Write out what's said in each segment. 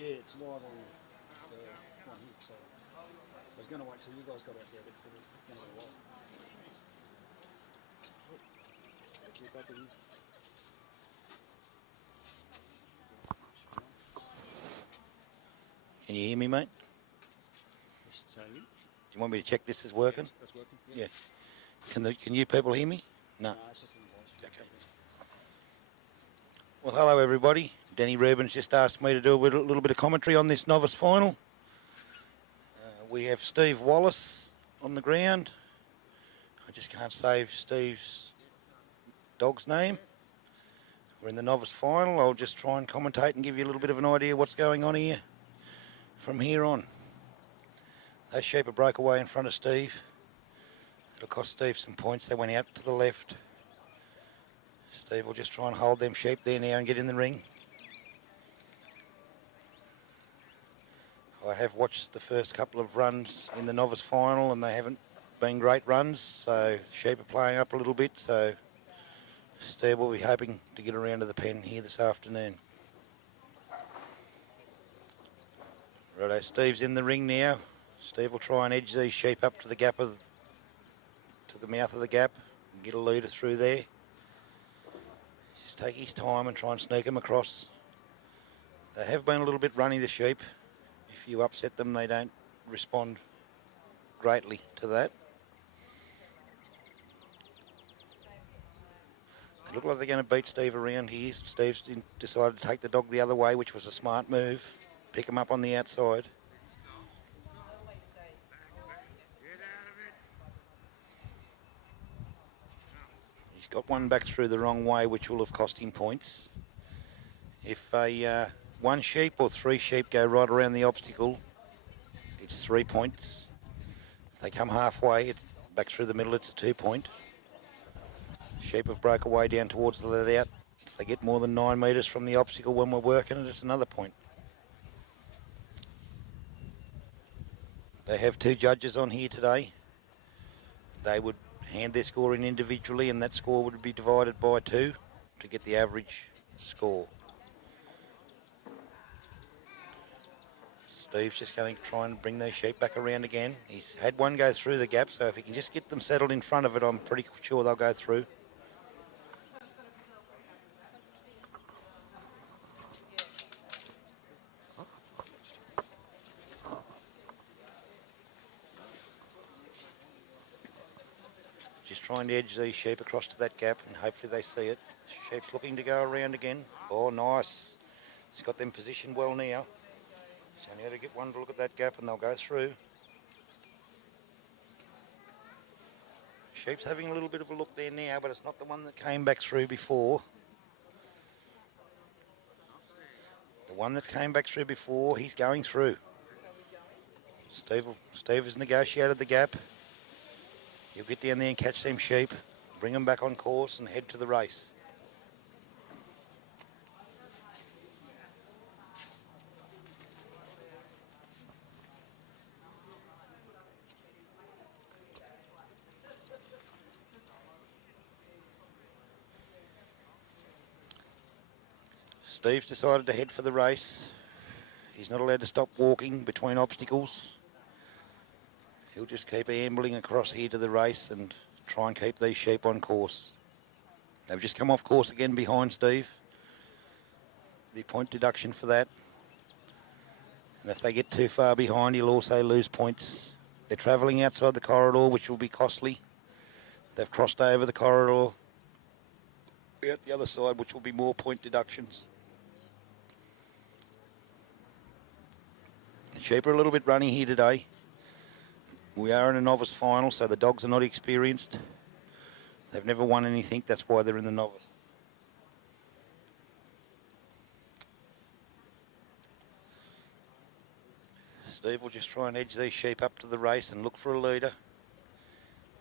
Yeah, it's live on the one here, so I was going to wait till you guys got out there, but it's going to be a while. Thank you, back with you. Can you hear me, mate? So you? Do you want me to check this is working? Yes, that's working. Yeah. Can you people hear me? No. No, it's just in the voice. Okay. Well, hello everybody. Danny Rubin's just asked me to do a little bit of commentary on this novice final. We have Steve Wallace on the ground. I just can't save Steve's dog's name. We're in the novice final. I'll just try and commentate and give you a little bit of an idea what's going on here from here on. They shape a breakaway in front of Steve. It'll cost Steve some points. They went out to the left. Steve will just try and hold them sheep there now and get in the ring. I have watched the first couple of runs in the novice final and they haven't been great runs, so sheep are playing up a little bit, so Steve will be hoping to get around to the pen here this afternoon. Righto, Steve's in the ring now. Steve will try and edge these sheep up to the gap to the mouth of the gap and get a leader through there. Just take his time and try and sneak them across. They have been a little bit runny, the sheep. If you upset them, they don't respond greatly to that. They look like they're going to beat Steve around here. Steve's decided to take the dog the other way, which was a smart move. Pick him up on the outside. He's got one back through the wrong way, which will have cost him points. If one sheep or three sheep go right around the obstacle, it's 3 points. If they come halfway, it's back through the middle, it's a 2 point. Sheep have broke away down towards the let out. If they get more than 9 metres from the obstacle when we're working it, it's another point. They have 2 judges on here today. They would hand their score in individually and that score would be divided by 2 to get the average score. Steve's just going to try and bring those sheep back around again. He's had one go through the gap, so if he can just get them settled in front of it, I'm pretty sure they'll go through. Just trying to edge these sheep across to that gap and hopefully they see it. Sheep's looking to go around again. Oh, nice. He's got them positioned well now. He's only got to get one to look at that gap and they'll go through. Sheep's having a little bit of a look there now, but it's not the one that came back through before. The one that came back through before, he's going through. Steve has negotiated the gap. He'll get down there and catch them sheep, bring them back on course and head to the race. Steve's decided to head for the race. He's not allowed to stop walking between obstacles. He'll just keep ambling across here to the race and try and keep these sheep on course. They've just come off course again behind Steve. Be point deduction for that. And if they get too far behind, he'll also lose points. They're travelling outside the corridor, which will be costly. They've crossed over the corridor out the other side, which will be more point deductions. The sheep are a little bit runny here today. We are in a novice final, so the dogs are not experienced. They've never won anything, that's why they're in the novice. Steve will just try and edge these sheep up to the race and look for a leader.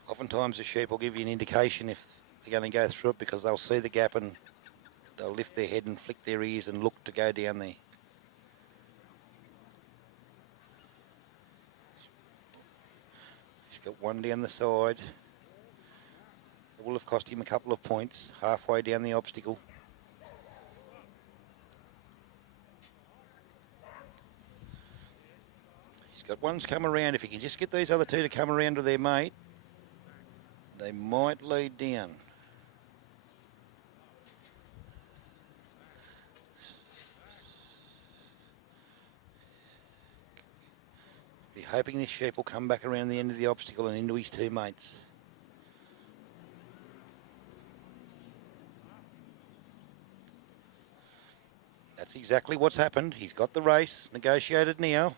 Oftentimes the sheep will give you an indication if they're going to go through it because they'll see the gap and they'll lift their head and flick their ears and look to go down there. He's got one down the side. It will have cost him a couple of points halfway down the obstacle. got one's come around. If he can just get these other two to come around to their mate, they might lead down. Be hoping this sheep will come back around the end of the obstacle and into his two mates. That's exactly what's happened. He's got the race negotiated now.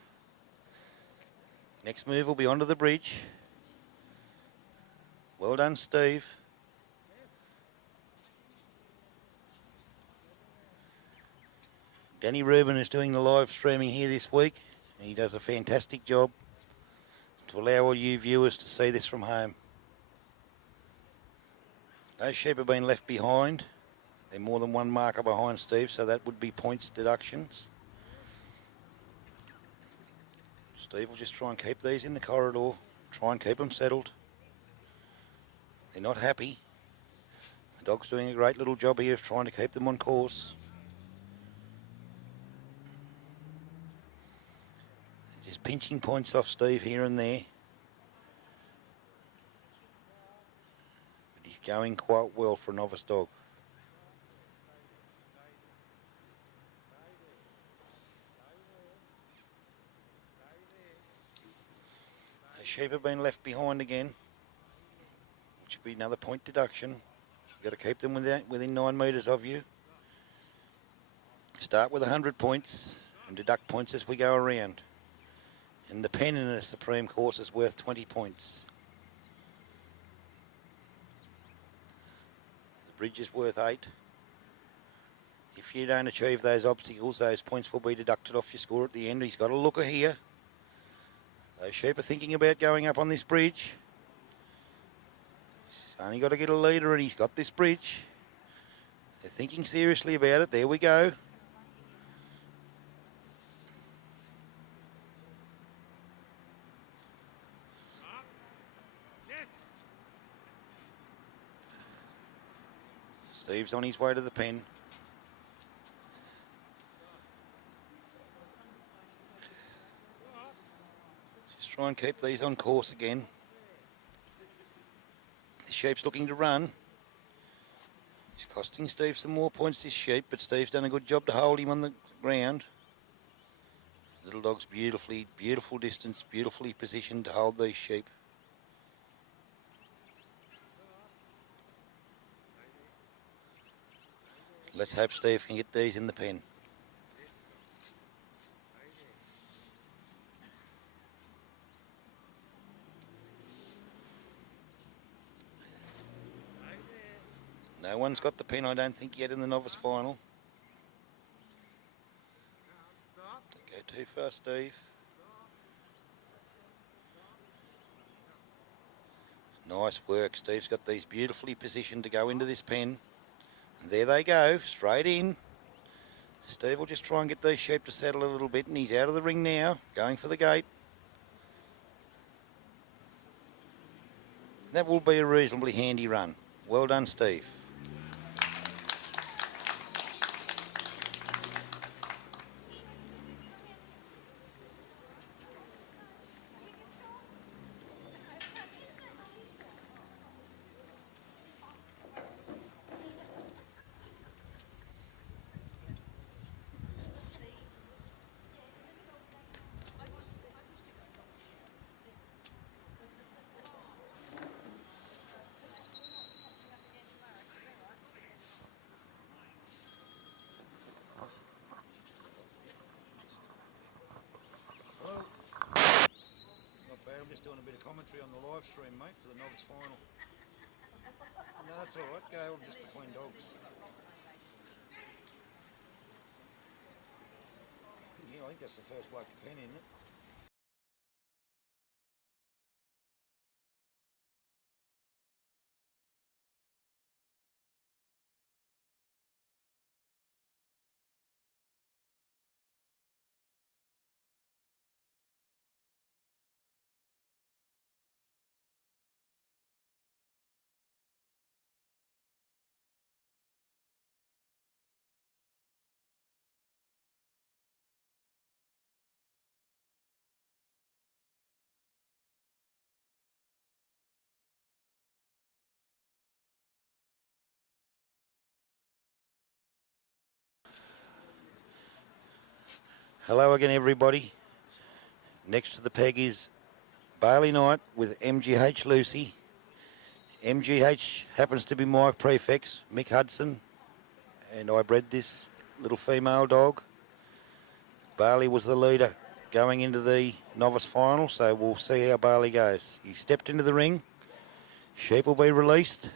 Next move will be onto the bridge. Well done, Steve. Danny Rubin is doing the live streaming here this week. And he does a fantastic job to allow all you viewers to see this from home. Those sheep have been left behind. They're more than one marker behind Steve, so that would be points deductions. Steve will just try and keep these in the corridor, try and keep them settled. They're not happy. The dog's doing a great little job here of trying to keep them on course. Just pinching points off Steve here and there. But he's going quite well for a novice dog. The sheep have been left behind again, which would be another point deduction. You've got to keep them within 9 metres of you. Start with 100 points and deduct points as we go around. And the pen in a Supreme course is worth 20 points. The bridge is worth 8. If you don't achieve those obstacles, those points will be deducted off your score at the end. He's got a looker here. Those sheep are thinking about going up on this bridge. He's only got to get a leader and he's got this bridge. They're thinking seriously about it. There we go. Steve's on his way to the pen. Just try and keep these on course again. The sheep's looking to run. He's costing Steve some more points, this sheep, but Steve's done a good job to hold him on the ground. Little dog's beautiful distance, beautifully positioned to hold these sheep. Let's hope Steve can get these in the pen. No one's got the pen, I don't think, yet in the novice final. Don't go too far, Steve. Nice work. Steve's got these beautifully positioned to go into this pen. And there they go, straight in. Steve will just try and get these sheep to settle a little bit, and he's out of the ring now, going for the gate. That will be a reasonably handy run. Well done, Steve. I'm just doing a bit of commentary on the live stream, mate, for the Novice Final. No, that's all right. Go just between dogs. Yeah, I think that's the first bloke to pen, isn't it? Hello again, everybody. Next to the peg is Bailey Knight with MGH Lucy. MGH happens to be my prefects, Mick Hudson, and I bred this little female dog. Bailey was the leader going into the Novice Final, so we'll see how Bailey goes. He stepped into the ring. Sheep will be released.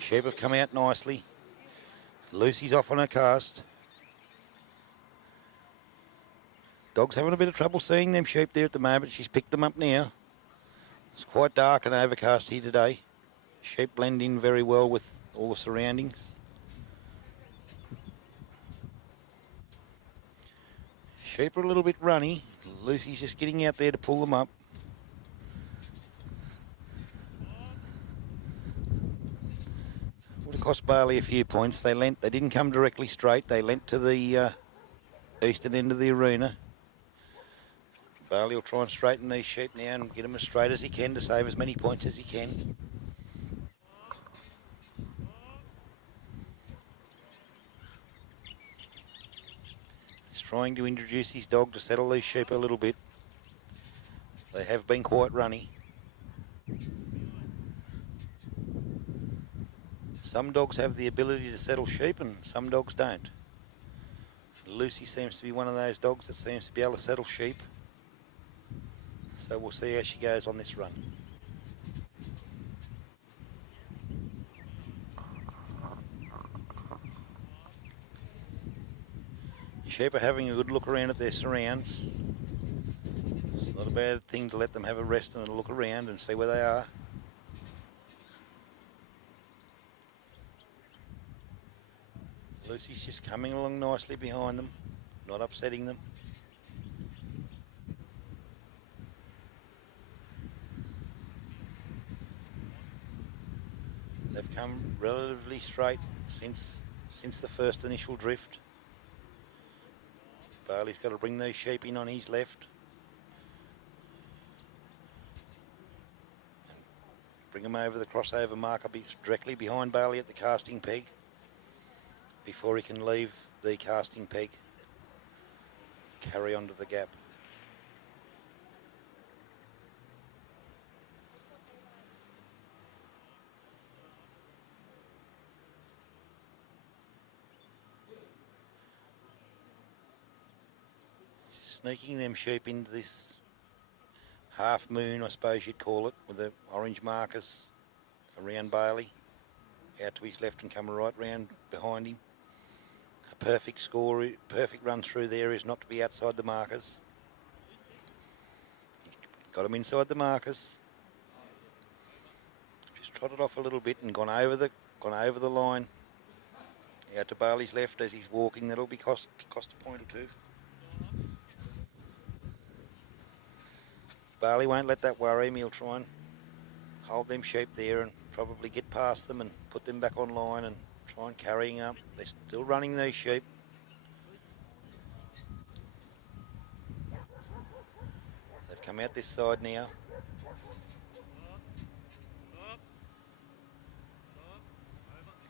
Sheep have come out nicely. Lucy's off on her cast. Dog's having a bit of trouble seeing them sheep there at the moment. She's picked them up now. It's quite dark and overcast here today. Sheep blend in very well with all the surroundings. Sheep are a little bit runny. Lucy's just getting out there to pull them up. Would have cost Bailey a few points. They didn't come directly straight. They lent to the eastern end of the arena. Bailey will try and straighten these sheep now and get them as straight as he can to save as many points as he can. He's trying to introduce his dog to settle these sheep a little bit. They have been quite runny. Some dogs have the ability to settle sheep and some dogs don't. Lucy seems to be one of those dogs that seems to be able to settle sheep. So we'll see how she goes on this run. Sheep are having a good look around at their surrounds. It's not a bad thing to let them have a rest and a look around and see where they are. Lucy's just coming along nicely behind them, not upsetting them. They've come relatively straight since the first initial drift. Bailey's got to bring these sheep in on his left. Bring them over the crossover marker directly behind Bailey at the casting peg before he can leave the casting peg, carry on to the gap. Sneaking them sheep into this half moon, I suppose you'd call it, with the orange markers around Bailey, out to his left and come right round behind him. A perfect score, perfect run through there is not to be outside the markers. Got him inside the markers. Just trotted off a little bit and gone over the line. Out to Bailey's left as he's walking. That'll be cost a point or two. Bailey won't let that worry him. He'll try and hold them sheep there and probably get past them and put them back on line and try and carrying up. They're still running these sheep. They've come out this side now.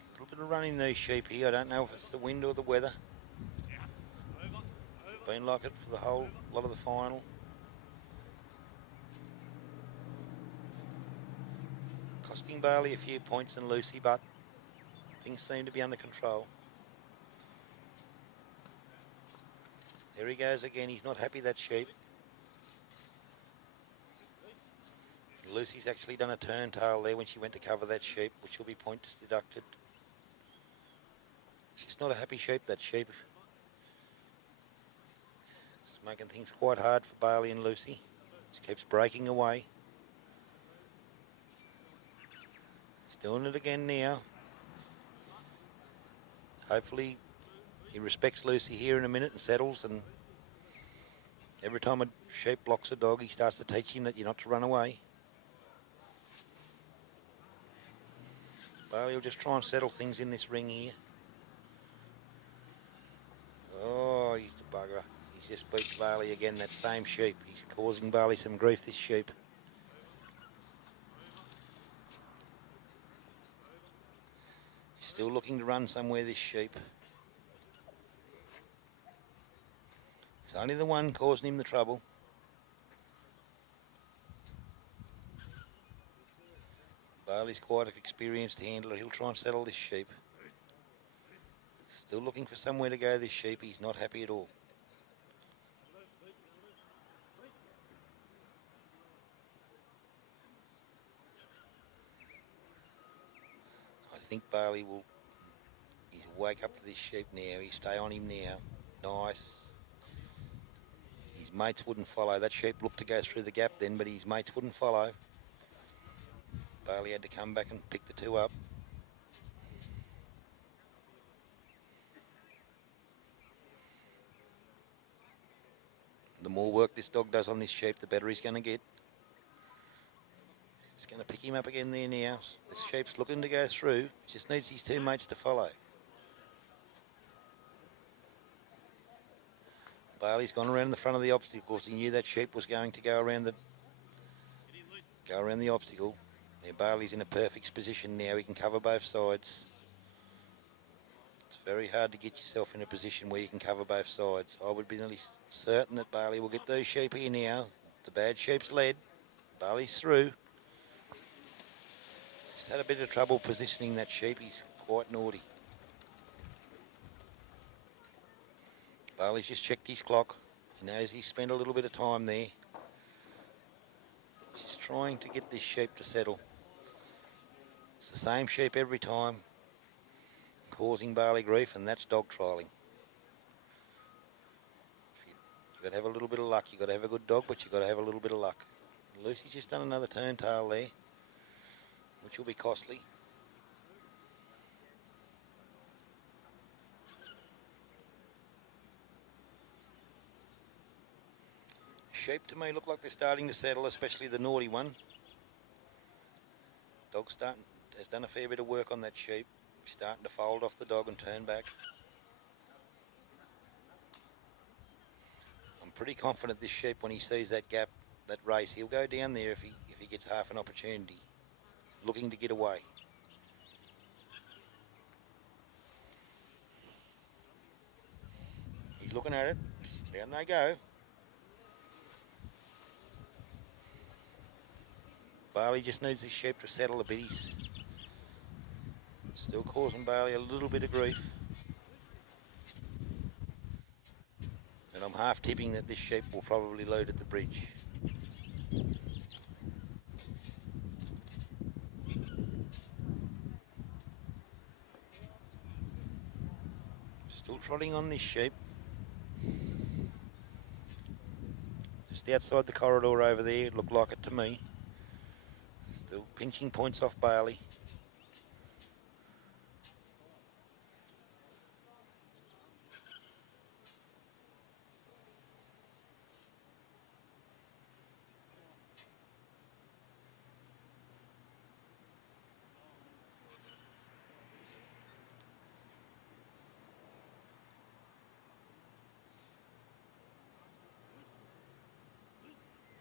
A little bit of running these sheep here. I don't know if it's the wind or the weather. Been like it for the whole lot of the final. Costing Bailey a few points and Lucy, but things seem to be under control. There he goes again. He's not happy, that sheep. Lucy's actually done a turn tail there when she went to cover that sheep, which will be points deducted. She's not a happy sheep, that sheep. It's making things quite hard for Bailey and Lucy. She keeps breaking away. Doing it again now. Hopefully he respects Lucy here in a minute and settles, and every time a sheep blocks a dog he starts to teach him that you're not to run away. Bailey will just try and settle things in this ring here. Oh, he's the bugger. He's just beat Barley again, that same sheep. He's causing Barley some grief, this sheep. Still looking to run somewhere, this sheep. It's only the one causing him the trouble. Barley's quite an experienced handler. He'll try and settle this sheep. Still looking for somewhere to go, this sheep. He's not happy at all. I think Barley will... He's wake up to this sheep now. He stay on him now. Nice. His mates wouldn't follow. That sheep looked to go through the gap then, but his mates wouldn't follow. Barley had to come back and pick the two up. The more work this dog does on this sheep, the better he's going to get. He's going to pick him up again there now. This sheep's looking to go through. Just needs his two mates to follow. Barley's gone around the front of the obstacles. He knew that sheep was going to go around the obstacle. Now Barley's in a perfect position now. He can cover both sides. It's very hard to get yourself in a position where you can cover both sides. I would be nearly certain that Barley will get those sheep here now. The bad sheep's led. Barley's through. He's had a bit of trouble positioning that sheep. He's quite naughty. Barley's just checked his clock. He knows he's spent a little bit of time there. He's trying to get this sheep to settle. It's the same sheep every time, causing Barley grief, and that's dog trialling. You've got to have a little bit of luck. You've got to have a good dog, but you've got to have a little bit of luck. Lucy's just done another turn tail there, which will be costly. Sheep to me look like they're starting to settle, especially the naughty one. Dog's has done a fair bit of work on that sheep. He's starting to fold off the dog and turn back. I'm pretty confident this sheep, when he sees that gap, that race, he'll go down there if he gets half an opportunity, looking to get away. He's looking at it. Down they go. Barley just needs this sheep to settle a bit. He's still causing Barley a little bit of grief. And I'm half tipping that this sheep will probably load at the bridge. Still trotting on this sheep. Just outside the corridor over there, it looked like it to me. Still pinching points off Barley.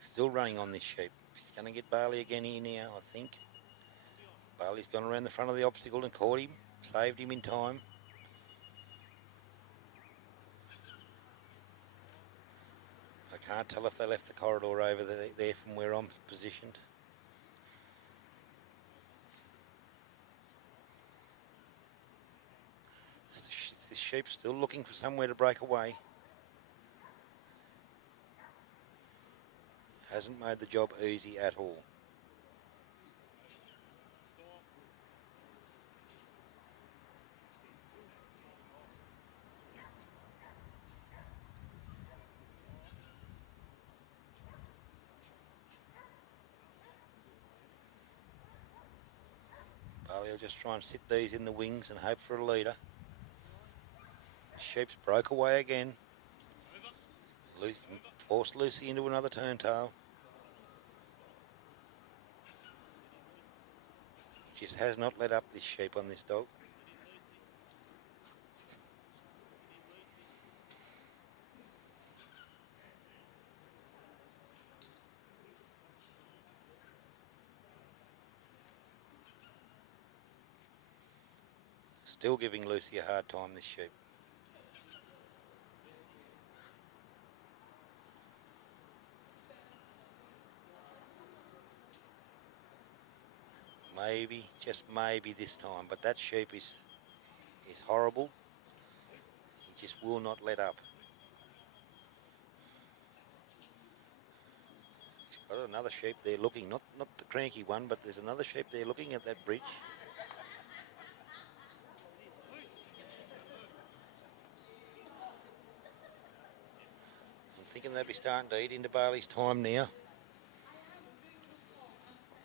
Still running on this sheep. He's going to get Barley again here now, I think. Barley's gone around the front of the obstacle and caught him, saved him in time. I can't tell if they left the corridor over there from where I'm positioned. This sheep's still looking for somewhere to break away. Hasn't made the job easy at all. Barley will just try and sit these in the wings and hope for a leader. The sheep's broke away again. Forced Lucy into another turn tail. Just has not let up, this sheep, on this dog. Still giving Lucy a hard time, this sheep. Maybe, just maybe this time, but that sheep is horrible. He just will not let up. He's got another sheep there looking, not the cranky one, but there's another sheep there looking at that bridge. I'm thinking they'll be starting to eat into Bailey's time now.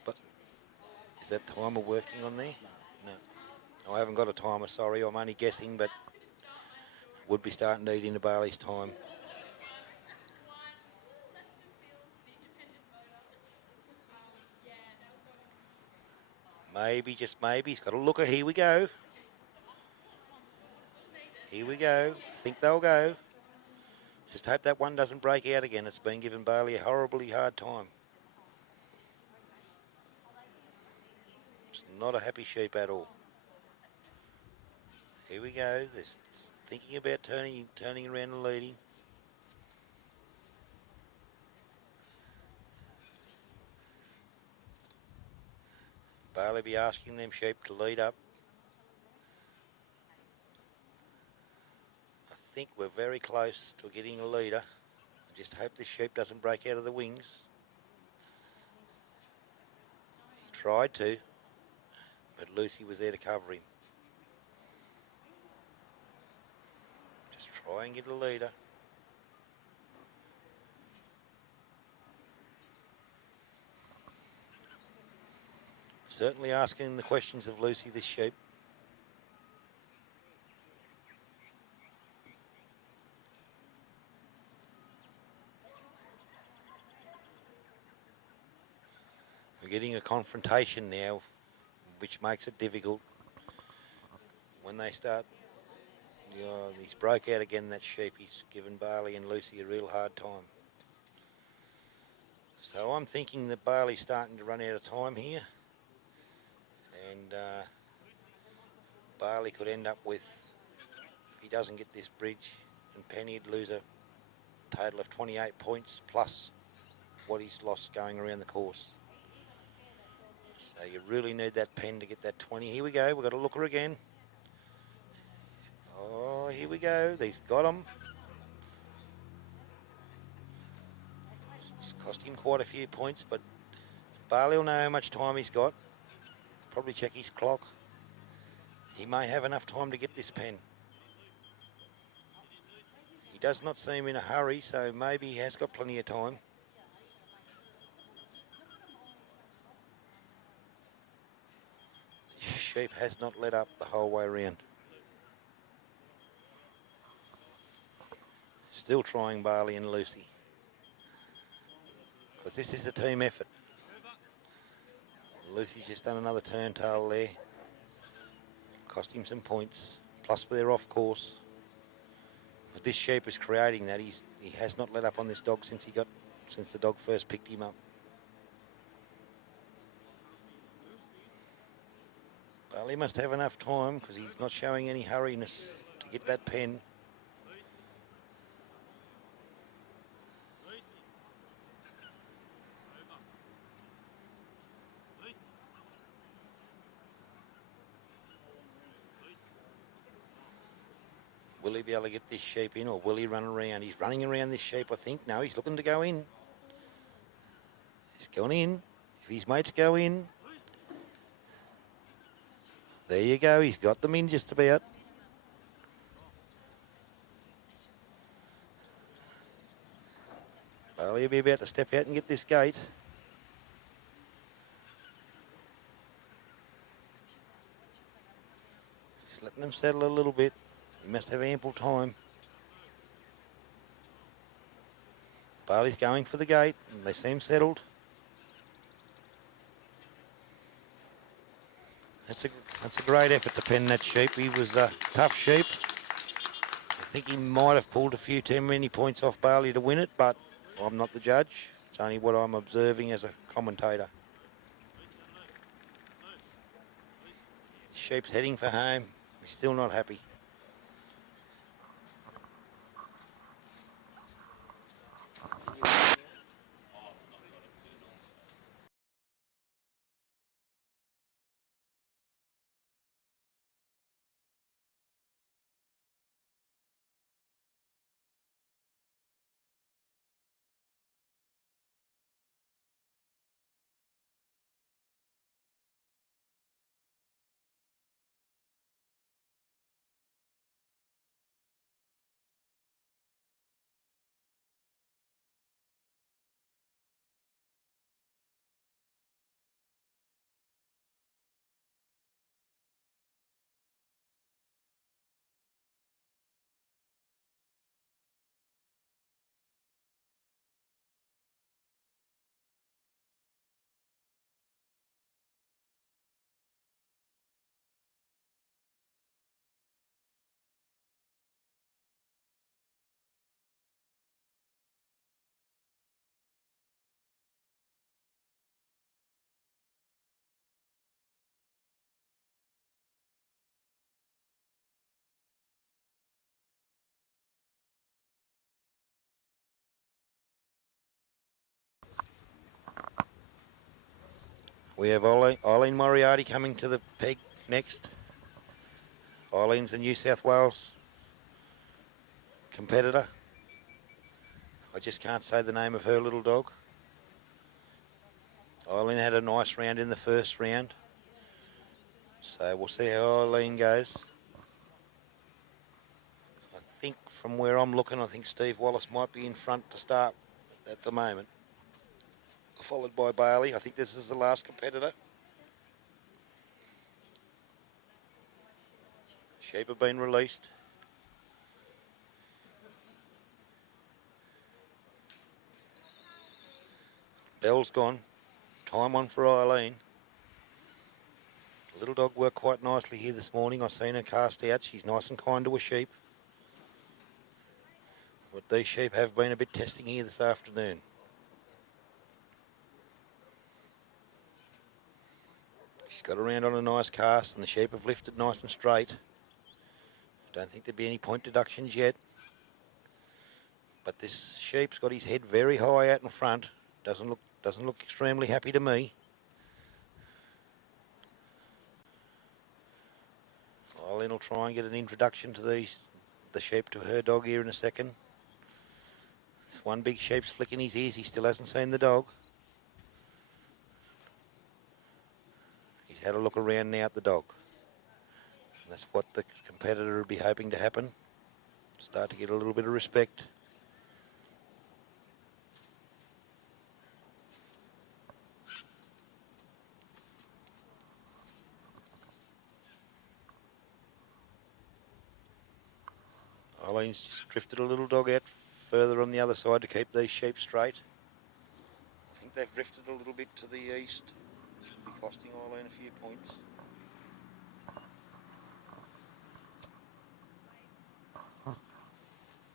But is that timer working on there? No. I haven't got a timer, sorry. I'm only guessing, but would be starting to eat into Bailey's time. Maybe, just maybe. He's got a looker. Here we go. Here we go. Think they'll go. Just hope that one doesn't break out again. It's been giving Bailey a horribly hard time. It's not a happy sheep at all. Here we go. They're thinking about turning around and leading. Bailey be asking them sheep to lead up. I think we're very close to getting a leader. I just hope this sheep doesn't break out of the wings. He tried to, but Lucy was there to cover him. Just try and get a leader. Certainly asking the questions of Lucy, this sheep. We're getting a confrontation now, which makes it difficult. When they start, he's broke out again, that sheep. He's given Bailey and Lucy a real hard time. So I'm thinking that Bailey's starting to run out of time here. And Bailey could end up with, if he doesn't get this bridge, and Penny'd lose a total of 28 points plus what he's lost going around the course. So you really need that pen to get that 20. Here we go. We've got a looker again. Oh, here we go. He's got him. It's cost him quite a few points, but Bailey will know how much time he's got. Probably check his clock. He may have enough time to get this pen. He does not seem in a hurry, so maybe he has got plenty of time. The sheep has not let up the whole way around. Still trying Bailey and Lucy, because this is a team effort. Lucy's just done another turntail there. Cost him some points, plus they're off course. But this sheep is creating that. He has not let up on this dog since the dog first picked him up. Bailey must have enough time, because he's not showing any hurriness to get that pen. Will he be able to get this sheep in, or will he run around? He's running around this sheep, I think. No, he's looking to go in. He's going in. If his mates go in. There you go. He's got them in just about. Well, he'll be about to step out and get this gate. Just letting them settle a little bit. He must have ample time. Bailey's going for the gate, and they seem settled. That's a great effort to pen that sheep. He was a tough sheep. I think he might have pulled a few too many points off Bailey to win it, but I'm not the judge. It's only what I'm observing as a commentator. Sheep's heading for home. He's still not happy. We have Eileen Moriarty coming to the peg next. Eileen's the New South Wales competitor. I just can't say the name of her little dog. Eileen had a nice round in the first round. So we'll see how Eileen goes. I think from where I'm looking, I think Steve Wallace might be in front to start at the moment. Followed by Bailey. I think this is the last competitor. Sheep have been released. Bell's gone. Time on for Eileen. The little dog worked quite nicely here this morning. I've seen her cast out. She's nice and kind to a sheep. But these sheep have been a bit testing here this afternoon. She's got around on a nice cast and the sheep have lifted nice and straight. Don't think there'd be any point deductions yet. But this sheep's got his head very high out in front. Doesn't look extremely happy to me. Eileen will try and get an introduction to the sheep to her dog here in a second. This one big sheep's flicking his ears. He still hasn't seen the dog. He's had a look around now at the dog. And that's what the competitor would be hoping to happen. Start to get a little bit of respect. Eileen's just drifted a little dog out further on the other side to keep these sheep straight. I think they've drifted a little bit to the east. Should be costing Eileen a few points.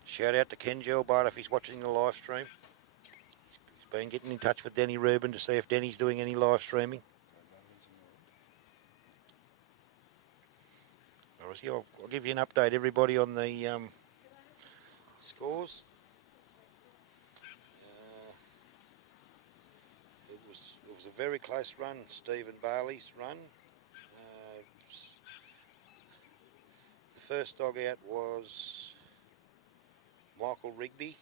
Shout out to Ken Gelbart if he's watching the live stream. He's been getting in touch with Denny Rubin to see if Denny's doing any live streaming. I'll give you an update, everybody, on the scores. It was a very close run, Stephen Bailey's run. The first dog out was Michael Rigby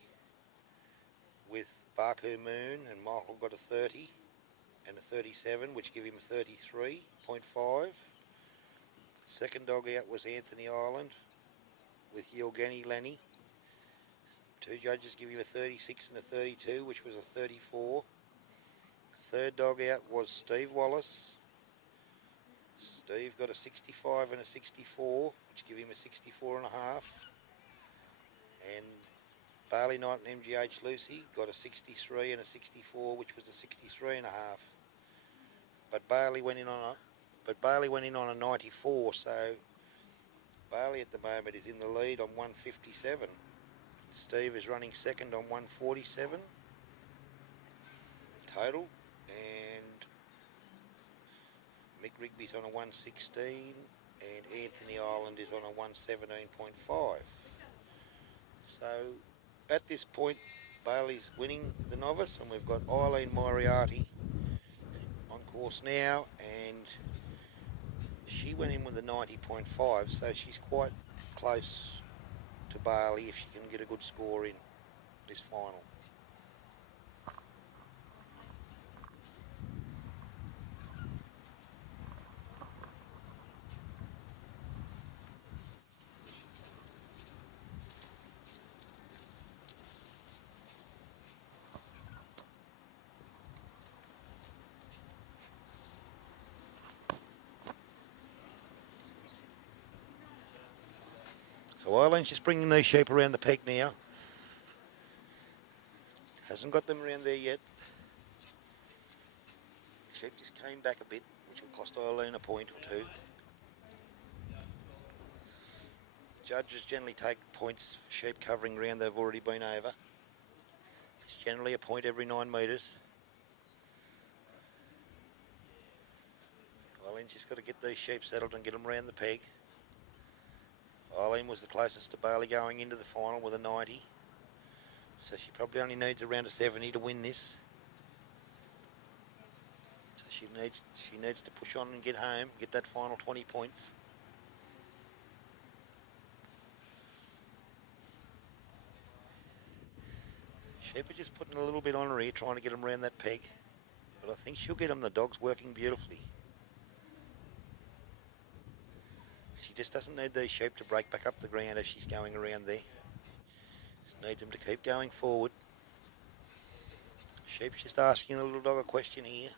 with Baku Moon, and Michael got a 30 and a 37, which gave him a 33.5. Second dog out was Anthony Island with Yilgeni Lenny. Two judges give him a 36 and a 32, which was a 34. Third dog out was Steve Wallace. Steve got a 65 and a 64, which give him a 64 and a half. And Barley Knight and MGH Lucy got a 63 and a 64, which was a 63 and a half. But Barley went in on a 94, so Barley at the moment is in the lead on 157. Steve is running second on 147 total, and Mick Rigby's on a 116, and Anthony Island is on a 117.5. So at this point, Bailey's winning the novice, and we've got Eileen Moriarty on course now, and she went in with a 90.5, so she's quite close to Bailey if she can get a good score in this final. So Eileen's just bringing these sheep around the peg now. Hasn't got them around there yet. Sheep just came back a bit, which will cost Eileen a point or two. Judges generally take points for sheep covering ground they've already been over. It's generally a point every 9 metres. Eileen's just got to get these sheep settled and get them around the peg. Eileen was the closest to Bailey going into the final with a 90. So she probably only needs around a 70 to win this. So she needs to push on and get home, get that final 20 points. Sheep are just putting a little bit on her here, trying to get them around that peg. But I think she'll get them. The dog's working beautifully. She just doesn't need these sheep to break back up the ground as she's going around there. She needs them to keep going forward. Sheep's just asking the little dog a question here.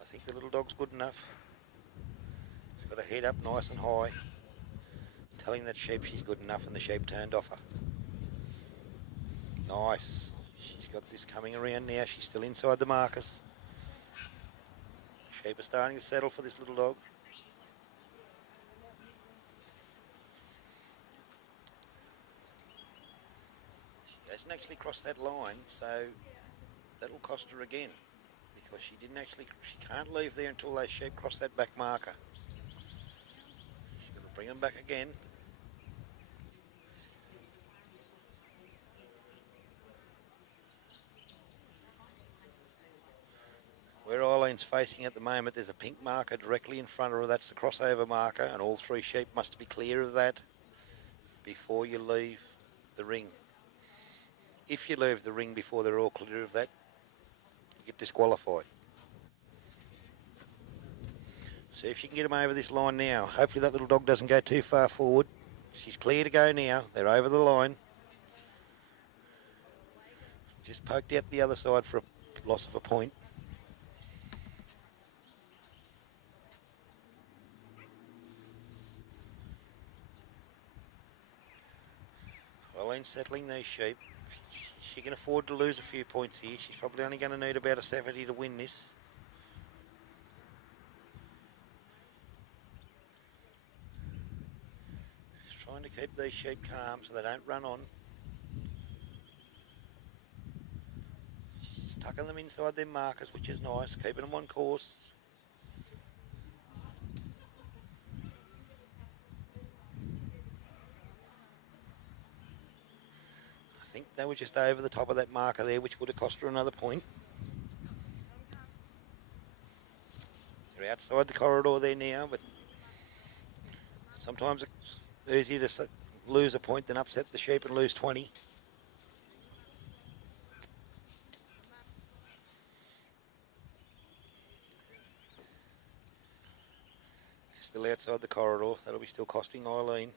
I think the little dog's good enough. She's got her head up nice and high, telling that sheep she's good enough, and the sheep turned off her. Nice. She's got this coming around now. She's still inside the markers. Sheep are starting to settle for this little dog. She hasn't actually crossed that line, so that'll cost her again, because she can't leave there until those sheep cross that back marker. She's going to bring them back again. Where Eileen's facing at the moment, there's a pink marker directly in front of her. That's the crossover marker, and all 3 sheep must be clear of that before you leave the ring. If you leave the ring before they're all clear of that, you get disqualified. See if she can get them over this line now. Hopefully that little dog doesn't go too far forward. She's clear to go now. They're over the line. Just poked out the other side for a loss of a point. Eileen's settling these sheep. She can afford to lose a few points here. She's probably only going to need about a 70 to win this. She's trying to keep these sheep calm so they don't run on. She's tucking them inside their markers, which is nice, keeping them on course. I think they were just over the top of that marker there, which would have cost her another point. They're outside the corridor there now, but sometimes it's easier to lose a point than upset the sheep and lose 20. Still outside the corridor. That'll be still costing Eileen.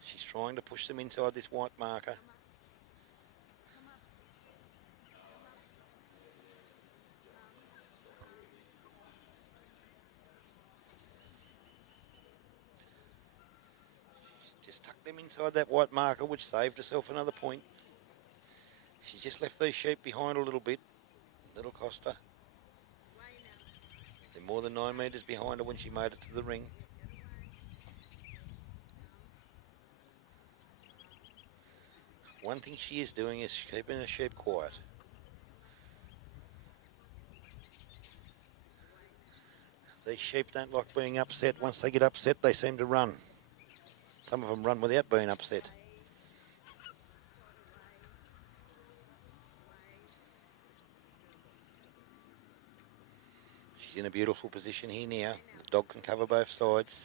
She's trying to push them inside this white marker. Just tucked them inside that white marker, which saved herself another point. She just left these sheep behind a little bit. That'll cost her. They're more than 9 metres behind her when she made it to the ring. One thing she is doing is keeping her sheep quiet. These sheep don't like being upset. Once they get upset, they seem to run. Some of them run without being upset. She's in a beautiful position here now. The dog can cover both sides.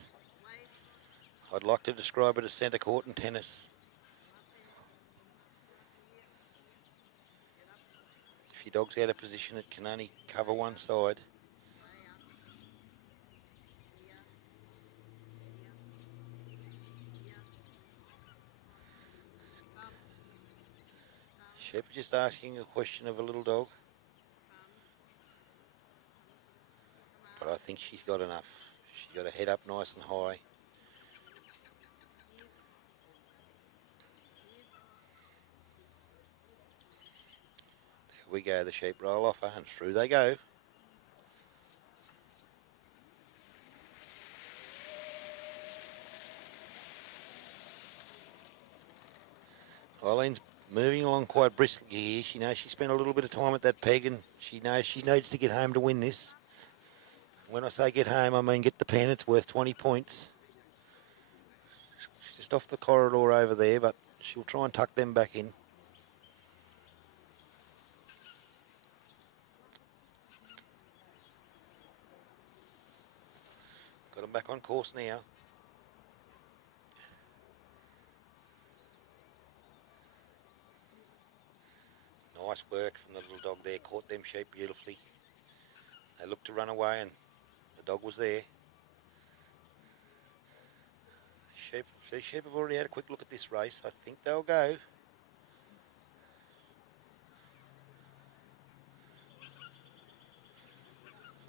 I'd like to describe it as centre court and tennis. If your dog's out of position, it can only cover one side. Sheep just asking a question of a little dog. But I think she's got enough. She's got her head up nice and high. There we go, the sheep roll off her and through they go. Eileen's moving along quite briskly here. She knows she spent a little bit of time at that peg and she knows she needs to get home to win this. When I say get home, I mean get the pen. It's worth 20 points. She's just off the corridor over there, but she'll try and tuck them back in. Got them back on course now. Nice work from the little dog there. Caught them sheep beautifully. They looked to run away and the dog was there. These sheep have already had a quick look at this race. I think they'll go.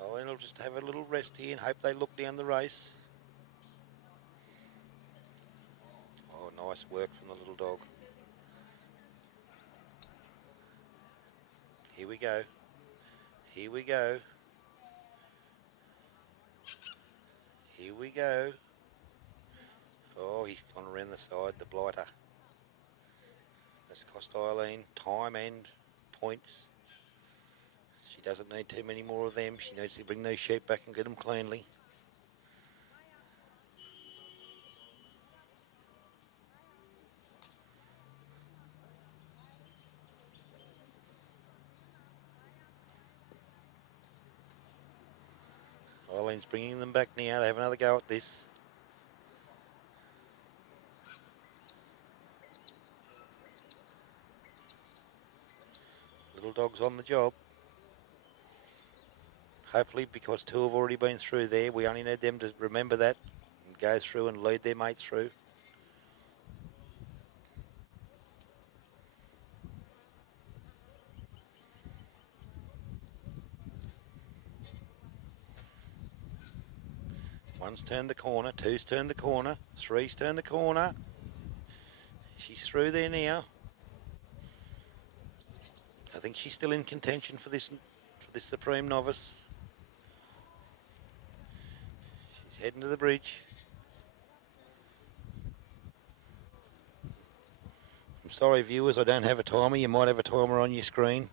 Oh, and I'll just have a little rest here and hope they look down the race. Oh, nice work from the little dog. Here we go. Here we go. Here we go. Oh, he's gone around the side, the blighter. That's cost Eileen time and points. She doesn't need too many more of them. She needs to bring those sheep back and get them cleanly. Eileen's bringing them back now to have another go at this. Little dog's on the job. Hopefully, because two have already been through there, we only need them to remember that and go through and lead their mates through. One's turned the corner, two's turned the corner, three's turned the corner. She's through there now. I think she's still in contention for this Supreme Novice. She's heading to the bridge. I'm sorry, viewers, I don't have a timer. You might have a timer on your screen.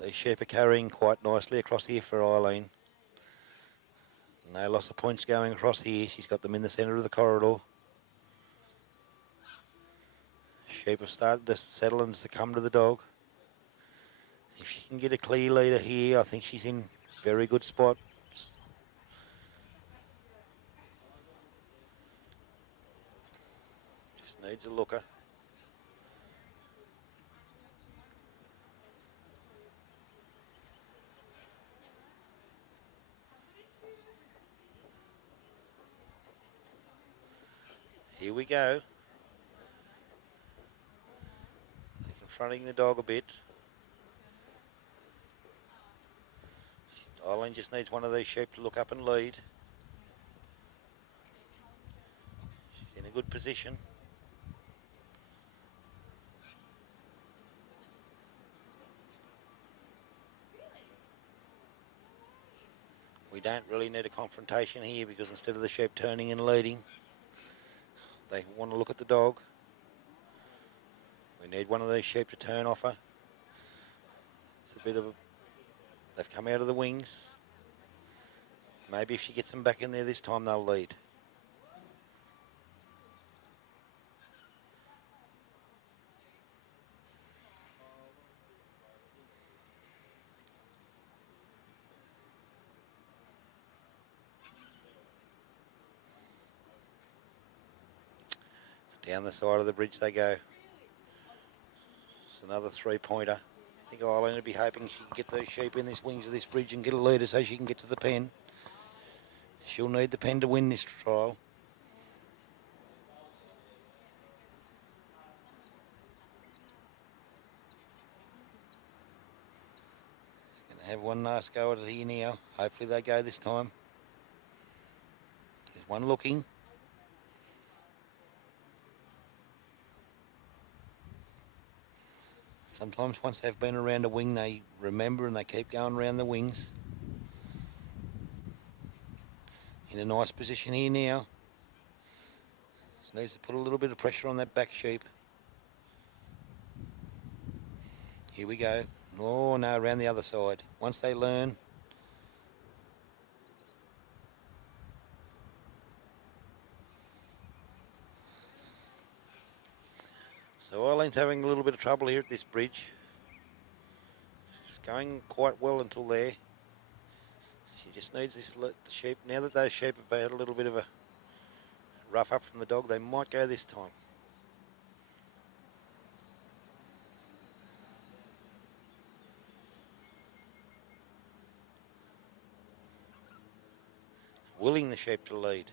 These sheep are carrying quite nicely across here for Eileen. No loss of points going across here. She's got them in the centre of the corridor. Sheep have started to settle and succumb to the dog. If she can get a clear leader here, I think she's in very good spot. Just needs a looker. Here we go. They're confronting the dog a bit. Eileen just needs one of these sheep to look up and lead. She's in a good position. We don't really need a confrontation here because instead of the sheep turning and leading, they want to look at the dog. We need one of these sheep to turn off her. It's a bit of a... They've come out of the wings. Maybe if she gets them back in there this time, they'll lead. Down the side of the bridge they go. It's another 3-pointer. I think Eileen would be hoping she can get those sheep in these wings of this bridge and get a leader so she can get to the pen. She'll need the pen to win this trial. Gonna have one last go at it here now. Hopefully they go this time. There's one looking. Sometimes once they've been around a wing, they remember and they keep going around the wings. In a nice position here now. Just needs to put a little bit of pressure on that back sheep. Here we go. Oh no, around the other side. Once they learn. So Eileen's having a little bit of trouble here at this bridge. She's going quite well until there. She just needs this sheep. Now that those sheep have had a little bit of a rough up from the dog, they might go this time. Willing the sheep to lead.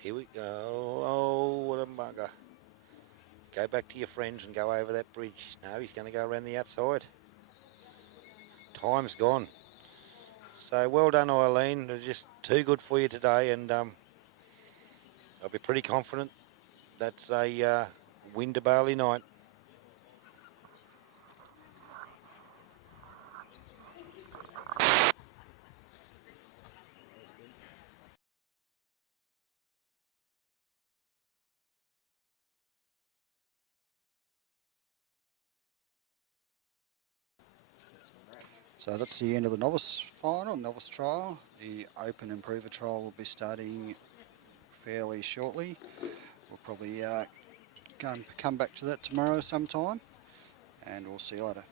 Here we go. Oh, what a bugger. Go back to your friends and go over that bridge. No, he's going to go around the outside. Time's gone. So well done, Eileen. They're just too good for you today, and I'll be pretty confident that's a win to Bailey night. So that's the end of the novice final, novice trial. The open improver trial will be starting fairly shortly. We'll probably come back to that tomorrow sometime, and we'll see you later.